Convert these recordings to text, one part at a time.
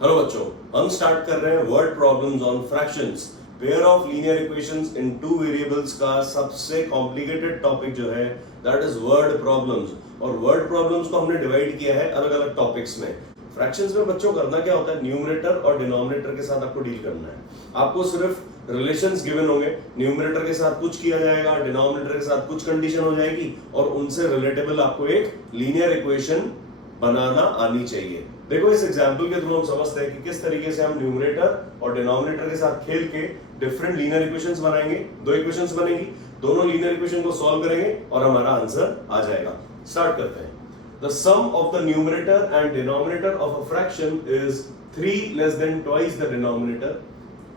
Hello बच्चों, हम start कर रहे हैं word problems on fractions. Pair of linear equations in two variables का सबसे कॉम्प्लिकेटेड टॉपिक जो है दैट इज वर्ड प्रॉब्लम्स। और वर्ड प्रॉब्लम्स को हमने डिवाइड किया है अलग अलग टॉपिक्स में। फ्रैक्शंस में बच्चों करना क्या होता है, न्यूमरेटर और डिनोमिनेटर के साथ आपको डील करना है। आपको सिर्फ रिलेशंस गिवन होंगे, न्यूमरेटर के साथ कुछ किया जाएगा, डिनोमिनेटर के साथ कुछ कंडीशन हो जाएगी और उनसे रिलेटेबल आपको एक लीनियर इक्वेशन बनाना आनी चाहिए। देखो इस एग्जांपल के थ्रू हम समझते हैं कि किस तरीके से हम न्यूमरेटर और डिनोमिनेटर के साथ खेल के डिफरेंट लीनियर इक्वेशंस बनाएंगे। दो इक्वेशंस बनेगी, दोनों लीनियर इक्वेशन को सॉल्व करेंगे और हमारा आंसर आ जाएगा। स्टार्ट करते हैं। The sum of the numerator and denominator of a fraction is 3 less than twice the denominator.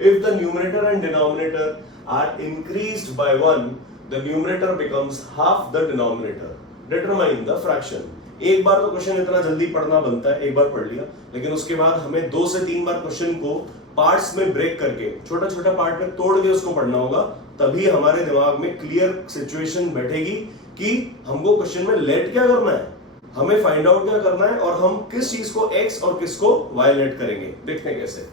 If the numerator and denominator are increased by 1, the numerator becomes half the denominator. Determine the fraction. एक बार तो question इतना जल्दी पढ़ना बनता है, एक बार पढ़ लिया, लेकिन उसके बाद हमें 2 से 3 बार क्वेश्चन को पार्ट्स में ब्रेक करके छोटा छोटा पार्ट में तोड़ के उसको पढ़ना होगा। तभी हमारे दिमाग में क्लियर सिचुएशन बैठेगी कि हमको क्वेश्चन में लेट क्या करना है, हमें फाइंड आउट क्या करना है और हम किस चीज को x और किसको y लेट करेंगे। देखते हैं कैसे।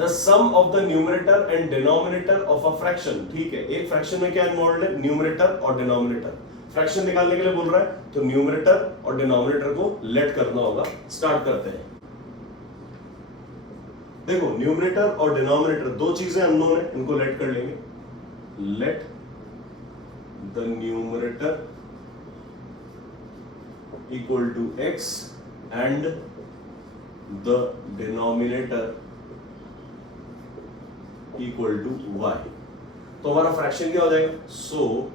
The sum of the numerator and denominator of a fraction, ठीक है, एक फ्रैक्शन में क्या इन्वॉल्व है, न्यूमरेटर और डिनोमिनेटर। फ्रैक्शन निकालने के लिए बोल रहा है तो न्यूमरेटर और डिनोमिनेटर को लेट करना होगा। स्टार्ट करते हैं। देखो न्यूमरेटर और डिनोमिनेटर दो चीजें अननोन है, इनको लेट कर लेंगे। Late the numerator equal to x and the denominator equal to y। तो हमारा फ्रैक्शन क्या हो जाएगा, सो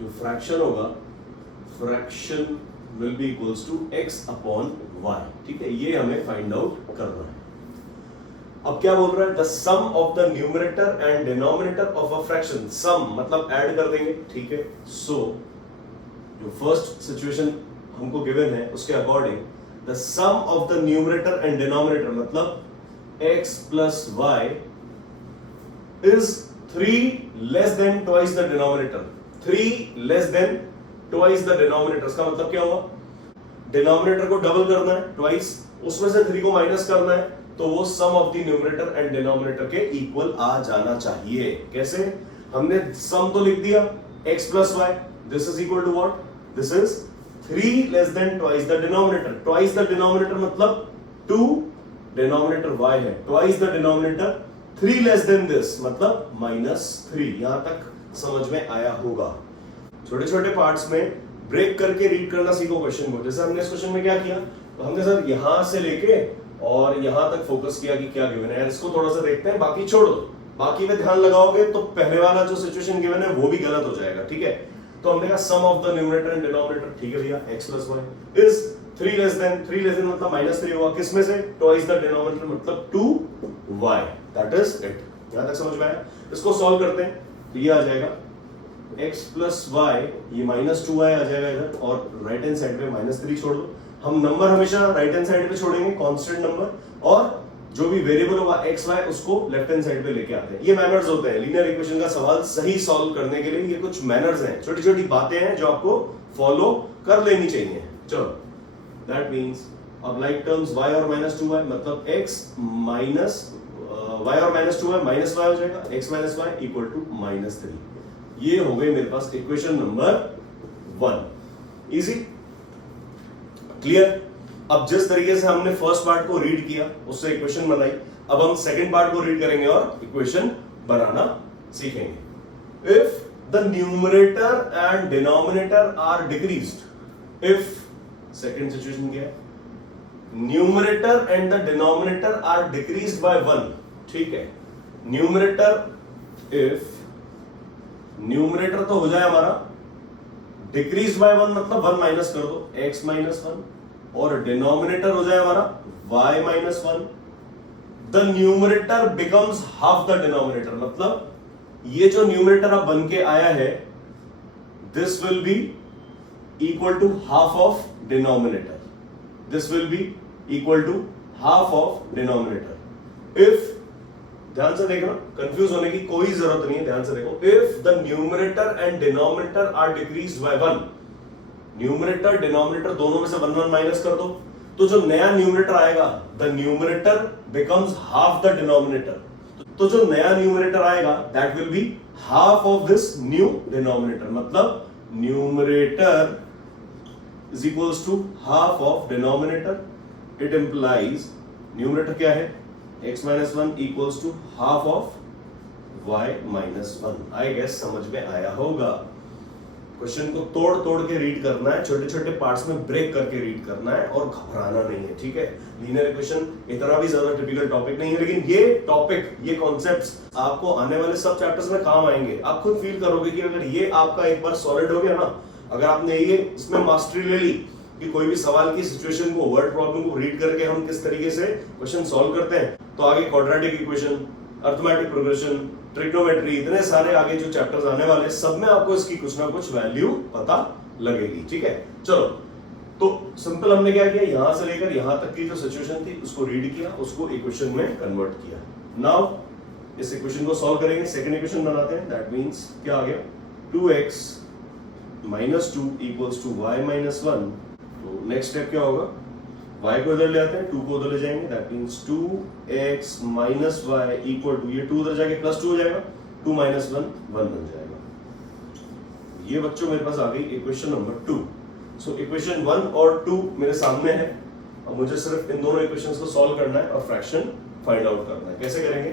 जो फ्रैक्शन होगा, fraction will be equals to x upon y। ठीक है, ये हमें फाइंड आउट करना है। अब क्या बोल रहा है, the sum of the numerator and denominator of a fraction. Sum मतलब ऐड कर देंगे, ठीक है। सो जो फर्स्ट सिचुएशन हमको गिवन है उसके according the sum of the numerator and denominator मतलब x plus y is 3 less than twice the denominator. 3 less than twice the denominator, इसका मतलब क्या हुआ, डिनोमिनेटर को डबल करना है ट्वाइस, उसमें से 3 को माइनस करना है, तो वो sum of the numerator and denominator के इक्वल आ जाना चाहिए। कैसे, हमने सम तो लिख दिया x plus y, this is equal to what, this is 3 less than twice the denominator. Twice the denominator मतलब 2, डिनोमिनेटर y है, twice the denominator 3 less than this मतलब -3। यहां तक समझ में आया होगा। छोटे छोटे पार्ट्स में ब्रेक करके रीड करना सीखो क्वेश्चन को। जैसे हमने इस क्वेश्चन में क्या किया, तो हमने सर यहां से लेके और यहां तक फोकस किया कि क्या गिवन है। यार इसको थोड़ा सा देखते हैं, बाकी छोड़ दो। बाकी में ध्यान लगाओगे तो पहले वाला जो सिचुएशन गिवन है वो भी गलत हो जाएगा। ठीक है, तो हमने कहा sum of the numerator and denominator, ठीक है भैया, x plus y is 3 less than मतलब -3 होगा, किसमें से, ट्वाइस द डिनोमिनेटर मतलब 2y। That is it. यहां तक समझ में आया। इसको सॉल्व करते हैं तो ये आ जाएगा x प्लस y, ये -2y आ जाएगा इधर, और राइट हैंड साइड पे -3 छोड़ दो। हम नंबर हमेशा राइट हैंड साइड पे छोड़ेंगे, कांस्टेंट नंबर, और जो भी वेरिएबल होगा x y उसको लेफ्ट हैंड साइड पे लेके आते हैं। ये मैनर्स होते हैं लीनियर इक्वेशन का सवाल सही सॉल्व करने के लिए। ये कुछ मैनर्स हैं, छोटी छोटी बातें हैं जो आपको फॉलो कर लेनी चाहिए। चलो, दैट मींस अब लाइक टर्म्स y और -2y मतलब x माइनस y और -2y माइनस y हो जाएगा, x minus y equal to -3। ये हो गई मेरे पास इक्वेशन नंबर 1। Easy, clear. अब जिस तरीके से हमने फर्स्ट पार्ट को रीड किया उससे इक्वेशन बनाई, अब हम सेकंड पार्ट को रीड करेंगे और इक्वेशन बनाना सीखेंगे। If the numerator and denominator are decreased, if second situation क्या है, numerator and the denominator are decreased by 1। ठीक है, न्यूमरेटर, इफ न्यूमरेटर तो हो जाए हमारा डिक्रीज बाय 1 मतलब 1 माइनस कर दो, x माइनस 1, और डिनोमिनेटर हो जाए हमारा y minus 1। The numerator becomes half the denominator मतलब ये जो न्यूमरेटर अब बन के आया है this will be equal to half of denominator, this will be equal to half of denominator. If, ध्यान से देखना, कंफ्यूज होने की कोई जरूरत नहीं है, ध्यान से देखो। If the numerator and denominator are decreased by 1, numerator denominator दोनों में से 1 1 माइनस कर दो, तो जो नया न्यूमरेटर आएगा, the numerator becomes half the denominator. तो जो नया न्यूमरेटर आएगा that will be half of this new denominator, मतलब numerator is equals to half of denominator. It implies numerator क्या है, x minus 1 equals to half of y minus 1। I guess समझ में आया होगा। क्वेश्चन को तोड़ तोड़ के रीड करना है, छोटे छोटे पार्ट्स में ब्रेक करके रीड करना है और घबराना नहीं है, ठीक है। लीनियर इक्वेशन इतना भी ज्यादा टिपिकल टॉपिक नहीं है, लेकिन ये टॉपिक, ये कॉन्सेप्ट्स आपको आने वाले सब चैप्टर्स में काम आएंगे। आप खुद फील करोगे कि अगर ये आपका एक बार सॉलिड हो गया ना, अगर आपने ये इसमें मास्टरी ले ली कि कोई भी सवाल की सिचुएशन को, वर्ड प्रॉब्लम को रीड करके हम किस तरीके से क्वेश्चन सॉल्व करते हैं, तो आगे quadratic equation, arithmetic progression, trigonometry, इतने सारे आगे जो चैप्टर्स आने वाले, सब में आपको इसकी कुछ ना कुछ वैल्यू पता लगेगी, ठीक है। चलो, तो सिंपल हमने क्या किया, यहां से लेकर यहां तक की जो सिचुएशन थी उसको रीड किया, उसको इक्वेशन में कन्वर्ट किया। नाउ इस इक्वेशन को सॉल्व करेंगे, सेकंड इक्वेशन बनाते हैं। दैट मींस क्या आ गया, 2x minus 2 equals to y minus 1। तो नेक्स्ट स्टेप क्या होगा, y को इधर ले आते हैं, 2 को उधर ले जाएंगे। That means 2x minus y equal to, ये 2 उधर जाके प्लस 2 हो जाएगा, 2 माइनस 1 1 बन जाएगा। ये बच्चों मेरे पास आ गई इक्वेशन नंबर 2। सो इक्वेशन 1 और 2 मेरे सामने है। अब मुझे सिर्फ इन दोनों इक्वेशंस को सॉल्व करना है और फ्रैक्शन फाइंड आउट करना है। कैसे करेंगे,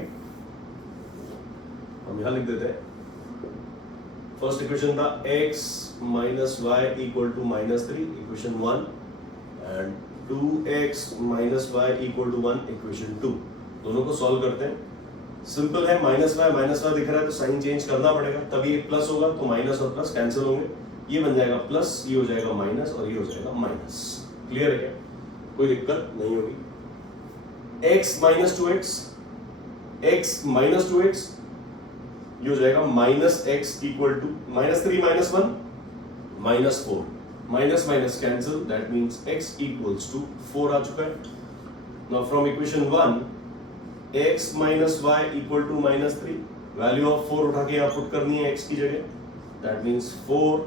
हम यहां लिख देते हैं। फर्स्ट इक्वेशन था x minus y equal to minus 3, equation 1, and 2x minus y equal to 1, equation 2। दोनों को सॉल्व करते हैं। सिंपल है, माइनस y दिख रहा है तो साइन चेंज करना पड़ेगा, तभी एक प्लस होगा, तो माइनस और प्लस कैंसिल होंगे, ये बन जाएगा प्लस, ये हो जाएगा माइनस और ये हो जाएगा माइनस। क्लियर है क्या, कोई दिक्कत नहीं होगी। x minus 2x, x minus 2x, ये हो जाएगा minus x equal to minus 3 minus 1 minus 4, minus minus cancel, that means x equals to 4 आ चुका है। Now from equation 1, x minus y equal to minus 3, value of 4 उठा के यहाँ put करनी है x की जगह, that means 4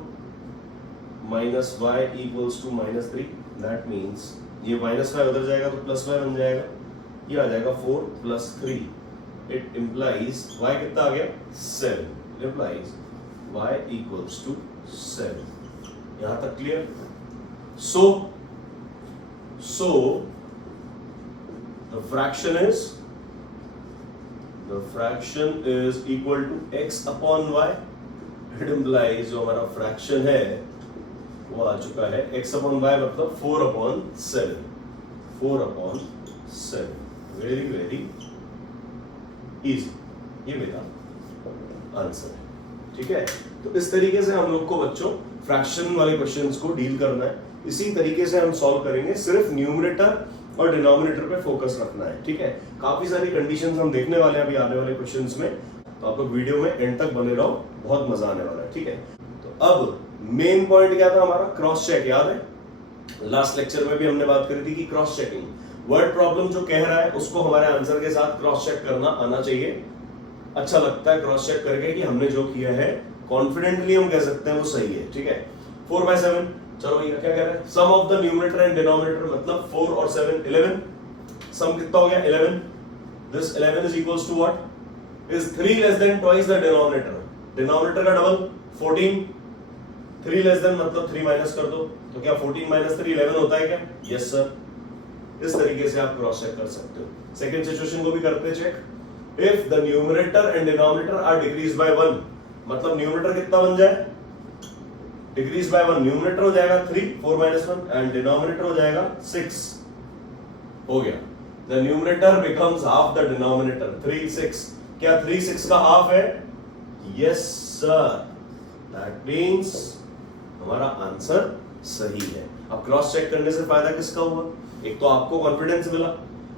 minus y equals to minus 3, that means ये माइनस y उधर जाएगा तो प्लस y बन जाएगा, ये आ जाएगा 4 प्लस 3। इट इम्प्लाइज y कितना आ गया, 7, इम्प्लाइज y इक्वल्स टू 7। यहां तक clear. So the fraction is equal to x upon y। It implies जो हमारा फ्रैक्शन है वो आ चुका है x अपॉन y, मतलब 4 upon 7, 4 upon 7। Very very easy, ये मेरा आंसर है, ठीक है। तो इस तरीके से हम लोग को बच्चों फ्रैक्शन वाले क्वेश्चंस को डील करना है। इसी तरीके से हम सॉल्व करेंगे, सिर्फ न्यूमरेटर और डिनोमिनेटर पे फोकस रखना है, ठीक है। काफी सारी कंडीशंस हम देखने वाले हैं अभी आने वाले क्वेश्चंस में, तो आप लोग वीडियो में एंड तक बने रहो, बहुत मजा आने वाला है, ठीक है। तो अब मेन पॉइंट क्या था हमारा, क्रॉस चेक। याद है लास्ट लेक्चर में भी हमने बात करी थी कि क्रॉस चेकिंग, वर्ड प्रॉब्लम जो कह रहा है उसको हमारे आंसर के साथ क्रॉस चेक करना आना चाहिए। अच्छा लगता है क्रॉस चेक करके कि हमने जो किया है कॉन्फिडेंटली हम कह सकते हैं वो सही है, ठीक है। 4/7, चलो भैया क्या कह रहे हैं, sum of the numerator and denominator, मतलब 4 और 7 11। सम कितना हो गया, 11। This 11 is equals to what, is 3 less than twice the denominator. Denominator का डबल 14, 3 लेस देन मतलब 3 माइनस कर दो, तो क्या 14 माइनस 3 11 होता है क्या, यस सर। इस तरीके से आप क्रॉस चेक कर सकते हो। सेकंड सिचुएशन को भी करते हैं check. If the numerator and denominator are decrease by 1, मतलब न्यूमरेटर कितना बन जाए, डिक्रीज बाय 1, न्यूमरेटर हो जाएगा 3 4 माइनस 1 एंड डिनोमिनेटर हो जाएगा 6, हो गया। The numerator becomes half the denominator, 3 6, क्या 3 6 का हाफ है, यस सर। दैट मींस हमारा आंसर सही है। अब क्रॉस चेक करने से फायदा किसका हुआ, एक तो आपको कॉन्फिडेंस मिला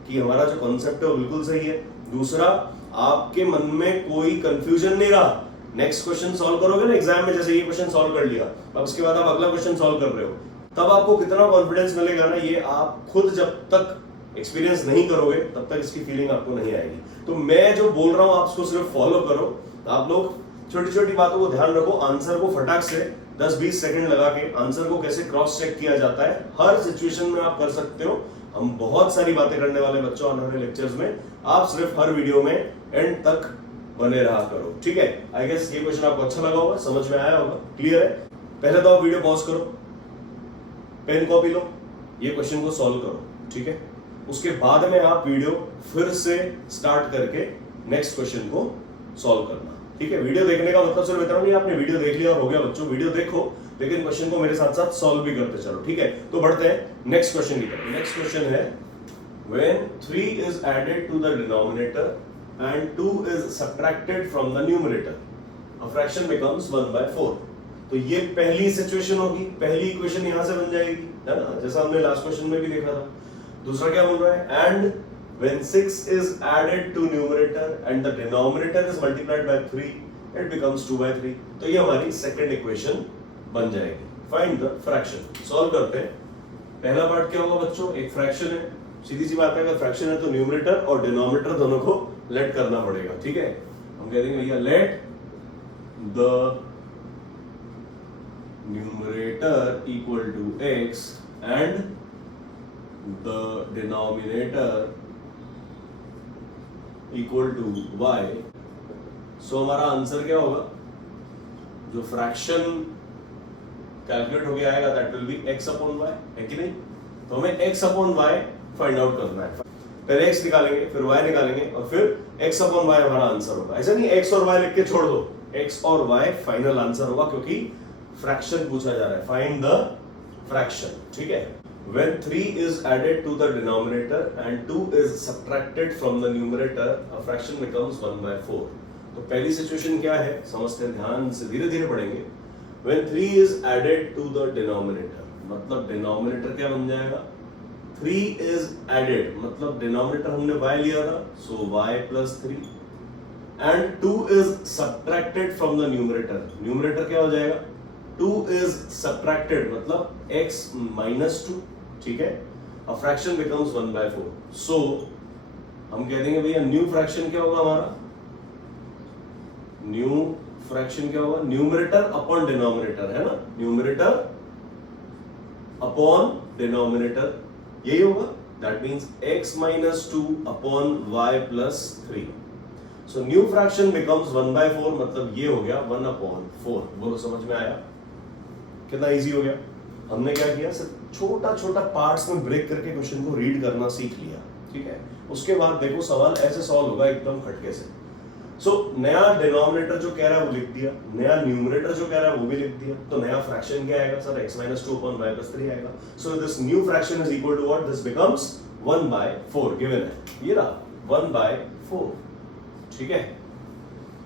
कि हमारा जो कॉन्सेप्ट है वो बिल्कुल सही है, दूसरा आपके मन में कोई कंफ्यूजन नहीं रहा। नेक्स्ट क्वेश्चन सॉल्व करोगे ना एग्जाम में, जैसे ये क्वेश्चन सॉल्व कर लिया, अब उसके बाद आप अगला क्वेश्चन सॉल्व कर रहे हो, तब आपको कितना कॉन्फिडेंस मिलेगा ना, ये आप खुद जब तक एक्सपीरियंस नहीं करोगे तब तक इसकी फीलिंग आपको नहीं आएगी। तो मैं जो बोल रहा हूं आप उसको सिर्फ फॉलो करो। आप लोग छोटी छोटी बातों को ध्यान रखो, आंसर को फटाक से 10-20 सेकंड लगा के आंसर को कैसे क्रॉस चेक किया जाता है हर सिचुएशन में आप कर सकते हो। हम बहुत सारी बातें करने वाले बच्चों आने वाले लेक्चर्स में, आप सिर्फ हर वीडियो में एंड तक बने रहा करो, ठीक है। आई गेस ये क्वेश्चन आपको अच्छा लगा होगा, समझ में आया होगा, क्लियर है। पहले तो आप वीडियो पॉज करो, पेन कॉपी लो, ये क्वेश्चन को सॉल्व करो, ठीक है। उसके बाद में आप वीडियो फिर से स्टार्ट करके नेक्स्ट क्वेश्चन को सॉल्व करना, ठीक है। वीडियो देखने का मतलब सिर्फ इतना नहीं आपने वीडियो देख लिया और हो गया बच्चों, वीडियो देखो लेकिन क्वेश्चन को मेरे साथ साथ सॉल्व भी करते चलो, ठीक है। तो बढ़ते हैं नेक्स्ट क्वेश्चन की तरफ। नेक्स्ट क्वेश्चन है when 3 is added to the denominator and 2 is subtracted from the numerator, a fraction becomes 1/4। तो ये पहली सिचुएशन होगी, पहली इक्वेशन यहां से बन जाएगी, है ना, जैसा हमने लास्ट क्वेश्चन में भी देखा था। दूसरा क्या बोल रहा है, and when 6 is added to numerator and the denominator is multiplied by 3 it becomes 2/3। तो ये हमारी सेकंड इक्वेशन बन जाएगी। फाइंड द फ्रैक्शन, सॉल्व करते हैं। पहला पार्ट क्या होगा बच्चों, एक फ्रैक्शन है, सीधी सी बात है, अगर फ्रैक्शन है तो न्यूमरेटर और डिनोमिनेटर दोनों को लेट करना पड़ेगा, ठीक है। हम कह देंगे भैया let the numerator equal to x and the denominator equal to y। So हमारा आंसर क्या होगा, जो फ्रैक्शन कैलकुलेट होके आएगा that will be x upon y, है कि नहीं। तो हमें x upon y find out करना है। पहले x निकालेंगे, फिर y निकालेंगे और फिर x अपॉन y हमारा आंसर होगा। ऐसा नहीं x और y लिख के छोड़ दो, x और y फाइनल आंसर होगा क्योंकि फ्रैक्शन पूछा जा रहा है। फाइंड द फ्रैक्शन, ठीक है। When 3 is added to the denominator and 2 is subtracted from the numerator, a fraction becomes 1/4। तो पहली सिचुएशन क्या है समझते हैं, ध्यान से धीरे धीरे पढ़ेंगे। When 3 is added to the denominator, मतलब डिनोमिनेटर क्या बन जाएगा, 3 is added मतलब डिनोमिनेटर हमने y लिया था, so y plus 3 and 2 is subtracted from the numerator, numerator क्या हो जाएगा, 2 is subtracted मतलब x minus 2, ठीक है। a fraction becomes 1/4। so हम कह देंगे भैया न्यू फ्रैक्शन क्या होगा हमारा, न्यू फ्रैक्शन क्या होगा, न्यूमरेटर अपॉन डिनोमिनेटर, है ना, न्यूमरेटर अपॉन डिनोमिनेटर यही होगा। That means x minus 2 upon y plus 3। So new fraction becomes 1/4 मतलब ये हो गया 1/4। बोलो समझ में आया, कितना इजी हो गया। हमने क्या किया, सिर्फ छोटा छोटा पार्ट्स में ब्रेक करके क्वेश्चन को रीड करना सीख लिया, ठीक है। उसके बाद देखो सवाल ऐसे सॉल्व होगा एकदम खटके से। सो नया डिनोमिनेटर जो कह रहा है वो लिख दिया, नया न्यूमरेटर जो कह रहा है वो भी लिख दिया। तो नया फ्रैक्शन क्या आएगा सर, x minus 2 upon y plus 3 आएगा। So this new fraction is equal to what, this becomes 1/4 given है, ये रहा 1/4, ठीक है।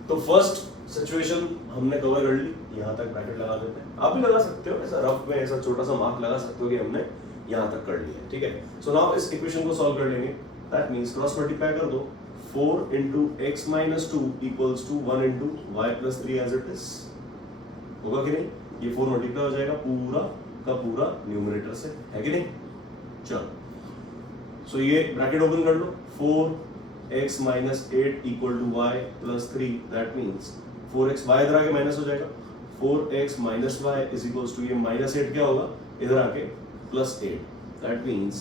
तो फर्स्ट सिचुएशन हमने कवर कर ली, यहां तक ब्रैकेट लगा देते हैं। आप भी लगा सकते हो, ऐसा रफ में ऐसा छोटा सा मार्क लगा सकते हो कि हमने यहां तक कर लिया, ठीक है। सो नाउ इस इक्वेशन को सॉल्व कर लेंगे। दैट मींस क्रॉस मल्टीप्लाई कर दो, 4 into x minus 2 equals to 1 into y plus 3 as it is, होगा कि नहीं। ये 4 मल्टीप्लाई हो जाएगा पूरा का पूरा न्यूमरेटर से, है कि नहीं। चलो सो ये ब्रैकेट ओपन कर लो, 4x minus 8 equal to y plus 3, that means 4x y इधर आके माइनस हो जाएगा, 4x minus y is equals to ये minus 8 क्या होगा इधर आके plus 8, that means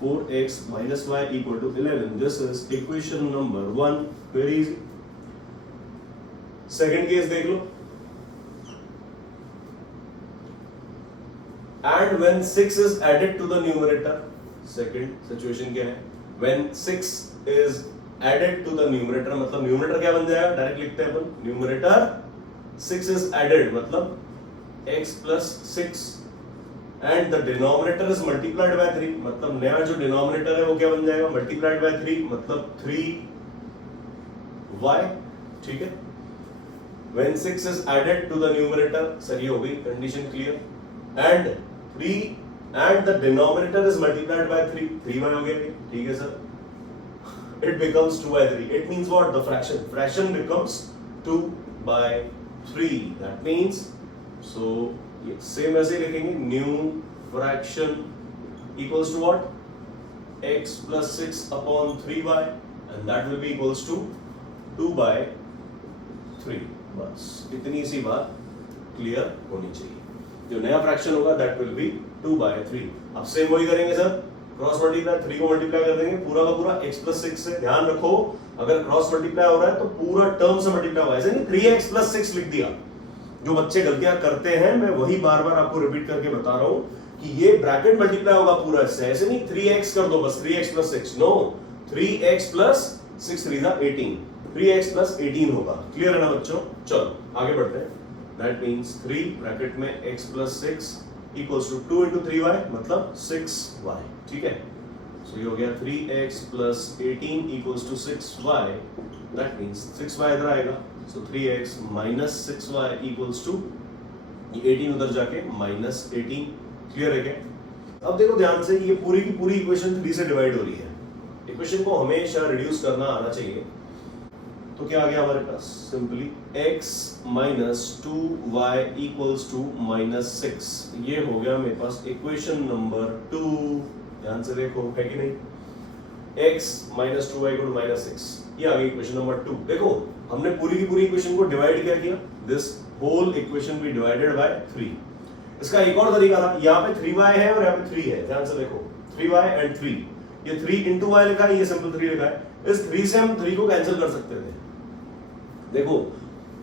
4x minus y equal to 11। This is equation number 1, very easy। Second case देख लो, and when 6 is added to the numerator, second situation क्या है, when 6 is added to the numerator मतलब numerator क्या बन जाएगा, direct लिखते हैं अपन, numerator 6 is added मतलब x plus 6 and the denominator is multiplied by 3 मतलब नया जो डिनोमिनेटर है वो क्या बन जाएगा, multiplied by 3 मतलब 3y, ठीक है। when 6 is added to the numerator, sir ये हो गई condition clear, and 3 and the denominator is multiplied by 3, 3y हो गया, ठीक है sir. it becomes 2/3, it means what, the fraction becomes 2/3, that means so same ऐसे ही लिखेंगे, new fraction equals to what, x plus 6 upon 3y and that will be equals to 2/3। बस इतनी सी बात क्लियर होनी चाहिए। जो नया फ्रैक्शन होगा दैट विल बी 2/3। अब सेम वही करेंगे सर, क्रॉस मल्टीप्लाई 3 को मल्टीप्लाई कर देंगे पूरा का पूरा x + 6 से। ध्यान रखो अगर क्रॉस मल्टीप्लाई हो रहा है तो पूरा टर्म से मल्टीप्लाई होगा, ऐसे नहीं 3x + 6 लिख दिया। जो बच्चे गलतियां करते हैं मैं वही बार बार आपको रिपीट करके बता रहा हूं कि ये ब्रैकेट मल्टीप्लाई होगा पूरा इससे, ऐसे नहीं 3x कर दो बस 3x + 6, नो 3x + 6 3 18, 3x + 18 होगा। क्लियर है ना बच्चों? चलो आगे बढ़ते हैं। दैट मींस 3 ब्रैकेट में x + 6 = 2 × 3y मतलब 6y। ठीक है, सो ये हो गया 3x + 18 = 6y। That means 6y इधर आएगा, सो 3x - 6y = ये 18 उधर जाके -18। क्लियर है क्या? अब देखो ध्यान से, ये पूरी की पूरी इक्वेशन 3 से डिवाइड हो रही है। इक्वेशन को हमेशा रिड्यूस करना आना चाहिए। तो क्या आ गया हमारे पास? Simply x - 2y = -6। ये हो गया मेरे पास इक्वेशन नंबर 2। ध्यान से देखो, है कि नहीं? x - 2y = -6, ये आ गई इक्वेशन नंबर 2। देखो हमने पूरी की पूरी इक्वेशन को डिवाइड क्या किया? This whole equation be divided by 3। इसका एक और तरीका था, यहाँ पे 3y है और यहाँ पे 3 है। ध्यान से देखो 3y एंड 3, ये 3 × y लिखा है, ये सिंपल 3 लिखा है। इस 3 से हम 3 को कैंसिल कर सकते थे। देखो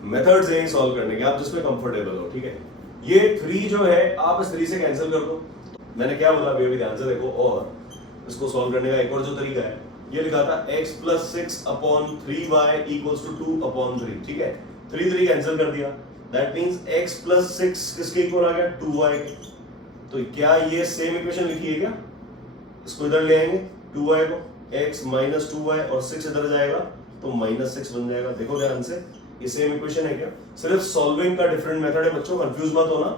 मेथड्स हैं सॉल्व करने के, आप जिसमें कंफर्टेबल हो। ठीक है, ये 3 जो है आप इस 3 से कैंसिल कर दो। मैंने क्या बोला अभी ध्यान से देखो। और इसको सॉल्व करने का एक और जो तरीका है, ये लिखा था x + 6/3y = 2/3। ठीक है, 3 कैंसिल कर दिया, दैट मींस x + 6 किसके इक्वल आ गया? 2y के। तो क्या ये सेम इक्वेशन लिखी है क्या? इसको इधर ले आएंगे 2y को, x - 2y और 6 इधर जाएगा तो -6 बन जाएगा। देखो ध्यान से, ये सेम इक्वेशन है क्या? सिर्फ सॉल्विंग का डिफरेंट मेथड है बच्चों, कंफ्यूज मत होना।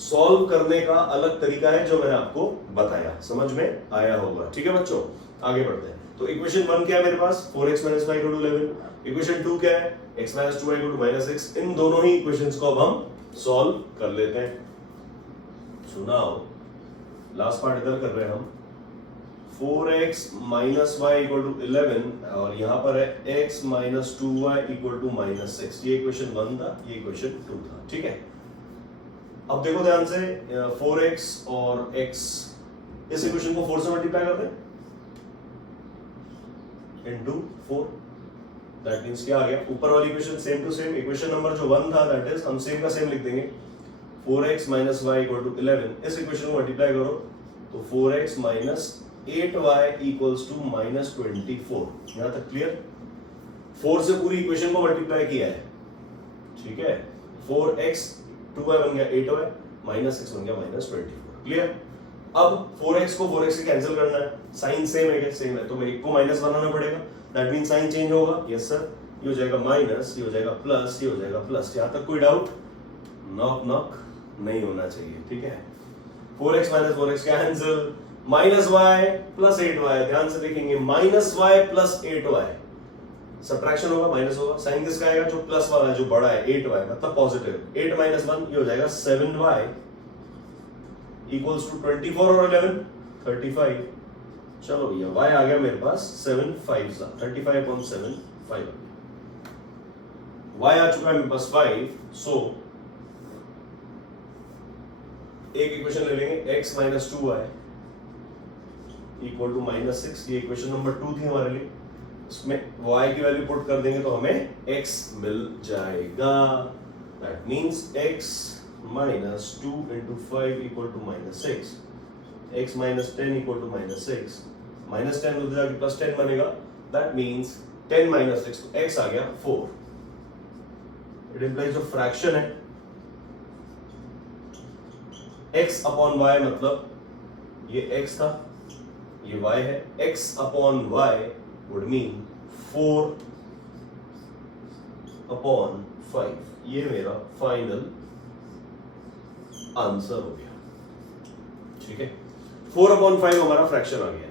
सॉल्व करने का अलग तरीका है जो मैंने आपको बताया, समझ में आया होगा। ठीक है बच्चों, आगे बढ़ते हैं। तो इक्वेशन 1 क्या है मेरे पास? 4x - 5 = 11। इक्वेशन 2 क्या है? x - 2y = -6। इन दोनों ही इक्वेशंस को अब हम सॉल्व कर लेते हैं। सुनाओ, लास्ट पार्ट इधर कर रहे हैं हम। 4x - y = 11 और यहाँ पर है x - 2y = -6। ये इक्वेशन 1 था, ये इक्वेशन 2 था। ठीक है, अब देखो ध्यान से 4x और x, इस इक्वेशन को 4 से मल्टीप्लाई करते हैं इनटू 4। दैट मींस क्या आ गया? ऊपर वाली equation same to same, equation number जो 1 था दैट इज हम सेम का सेम लिख देंगे। 4x - y = 11, इस इक्वेशन को मल्टीप्लाई करो तो 4x - 8y = -24। यहां तक क्लियर? 4 से पूरी इक्वेशन को मल्टीप्लाई किया है। ठीक है, 4x 2y बन गया 8y, -6 बन गया -24। क्लियर? अब 4x को 4x से कैंसिल करना है, साइन सेम है क्या? सेम है, तो एक को माइनस बनाना पड़ेगा। दैट मींस साइन चेंज होगा। यस सर, ये हो जाएगा माइनस, ये हो जाएगा प्लस, ये हो जाएगा प्लस। यहां तक कोई डाउट? नॉक नॉक नहीं होना चाहिए। ठीक है, 4x - 4x cancel, -y + 8y। ध्यान से देखेंगे, -y + 8y सब्ट्रैक्शन होगा, माइनस होगा। साइन किसका आएगा? जो प्लस वाला है, जो बड़ा है 8y मतलब पॉजिटिव। 8 - 1 ये हो जाएगा 7y = 24 और 11 35। चलो भैया, y आ गया मेरे पास 7 5 35/7 5। y आ चुका है मेरे पास 5। सो एक इक्वेशन ले लेंगे, x - 2y = -6। ये इक्वेशन नंबर 2 थी हमारे लिए। इसमें y की वैल्यू पुट कर देंगे तो हमें x मिल जाएगा। दैट मींस x - 2 × 5 = -6, x - 10 = -6, -10 उधर जाके +10 बनेगा। दैट मींस 10 - 6, तो x आ गया 4। इट इंप्लाइज जो फ्रैक्शन है x/y, मतलब ये x था, ये y है। x/y would mean 4/5। ये मेरा फाइनल आंसर हो गया। ठीक है, 4/5 हमारा फ्रैक्शन आ गया।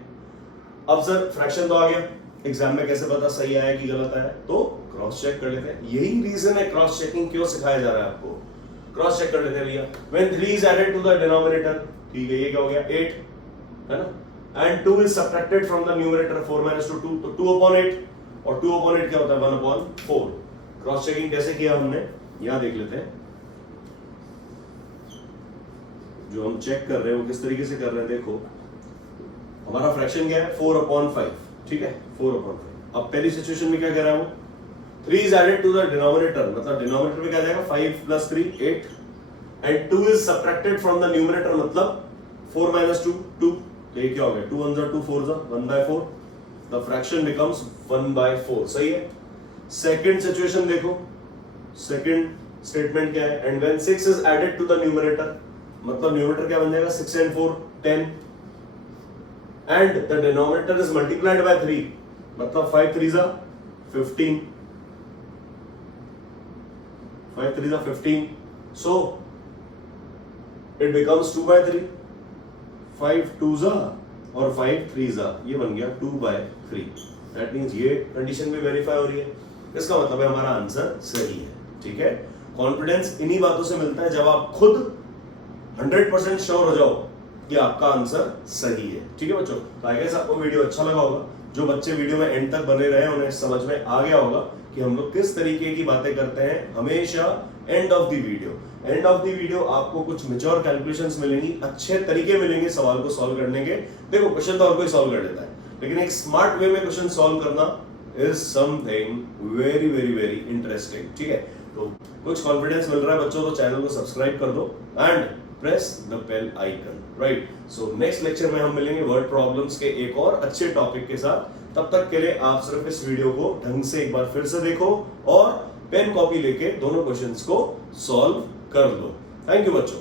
अब सर फ्रैक्शन तो आ गया, एग्जाम में कैसे पता सही आया कि गलत आया? तो क्रॉस चेक कर लेते हैं। यही रीजन है क्रॉस चेकिंग क्यों सिखाया जा रहा है आपको। क्रॉस चेक कर लेते हैं भैया। When 3 is added to the denominator, ठीक है, ये क्या हो गया 8 है ना, and 2 is subtracted from the numerator, 4 - 2 तो 2/8, और 2/8 क्या होता है 1/4। क्रॉस चेकिंग कैसे किया हमने, यहां देख लेते हैं। जो हम चेक कर रहे हैं वो किस तरीके से कर रहे हैं, देखो हमारा फ्रैक्शन क्या है 4/5, ठीक है 4/5। अब पहली सिचुएशन में क्या कह रहा है वो 3 is added to the denominator, मतलब डिनोमिनेटर में क्या आ जाएगा 5 + 3 8 and 2 is subtracted from the numerator, मतलब 4 - 2 2, तो ये क्या हो गया 2 1 2 4 1/4, the fraction becomes 1/4, सही है। सेकंड सिचुएशन देखो, सेकंड स्टेटमेंट क्या है, and when 6 is added to the numerator, मतलब न्यूमरेटर क्या बन जाएगा 6 and 4 10 and the denominator is multiplied by 3, मतलब 5 3s are 15, 5 3s are 15, so it becomes 2/3, 5 2s are और 5 3s are, ये बन गया 2/3। दैट मींस ये कंडीशन भी वेरीफाई हो रही है, इसका मतलब है हमारा आंसर सही है, ठीक है। कॉन्फिडेंस इन्हीं बातों से मिलता है जब आप खुद 100% श्योर हो जाओ कि आपका आंसर सही है, ठीक है बच्चों। तो आई गेस आपको वीडियो अच्छा लगा होगा, जो बच्चे वीडियो में एंड तक बने रहे उन्हें समझ में आ गया होगा कि हम लोग किस तरीके की बातें करते हैं हमेशा end of the video. End of the video आपको कुछ मैच्योर कैलकुलेशंस मिलेंगी, अच्छे तरीके मिलेंगे सवाल को सॉल्व करने के। देखो क्वेश्चन तो हर कोई सॉल्व कर लेता है, लेकिन एक स्मार्ट वे में क्वेश्चन सॉल्व करना is something very very very interesting, ठीक है। तो कुछ कॉन्फिडेंस मिल रहा है बच्चों, तो चैनल को सब्सक्राइब कर दो and press the bell icon, right. So next lecture में हम मिलेंगे वर्ड प्रॉब्लम्स के एक और अच्छे टॉपिक के साथ। तब तक के लिए आप सिर्फ इस वीडियो को ढंग से एक बार फिर से देखो और पेन कॉपी लेके दोनों क्वेश्चंस को सॉल्व कर लो। थैंक यू बच्चों।